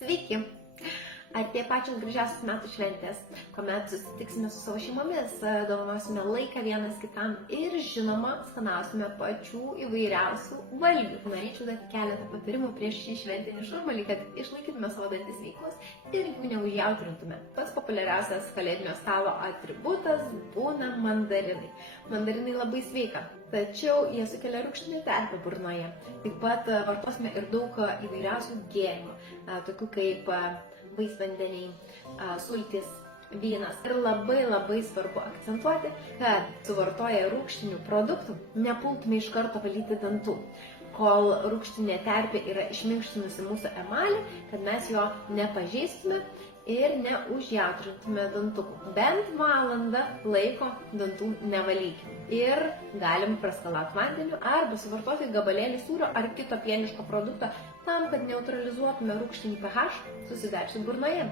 Sveiki! Artėja pačios gražiausios metų šventės, kuomet susitiksime su savo šeimomis, dovanosime laiką vienas kitam ir, žinoma, skanausime pačių įvairiausių valgių. Norėčiau duoti keletą patarimų prieš šį šventinį šurmulį, kad išlaikytume savo dantis sveikus ir jų neužjautrintume. Pats populiariausias kalėdinio stalo atributas būna mandarinai. Mandarinai labai sveika, tačiau jie sukelia rūgštinę terpę burnoje. Taip pat vartosime ir daug įvairiausių gėrimų, tokių kaip vaisvandeniai, sultys, vynas. Ir labai svarbu akcentuoti, kad suvartoję rūgštinių produktų nepultume iš karto valyti dantų, kol rūgštinė terpė yra išminkštinusi mūsų emalį, kad mes jo nepažeistume ir neužjautrintume dantukų. Bent valandą laiko dantų nevalykime. Ir galim praskalauti vandeniu arba suvartoti gabalėlį sūrio ar kito pieniško produkto tam, kad neutralizuotume rūgštinį pH susidariusi burnoje.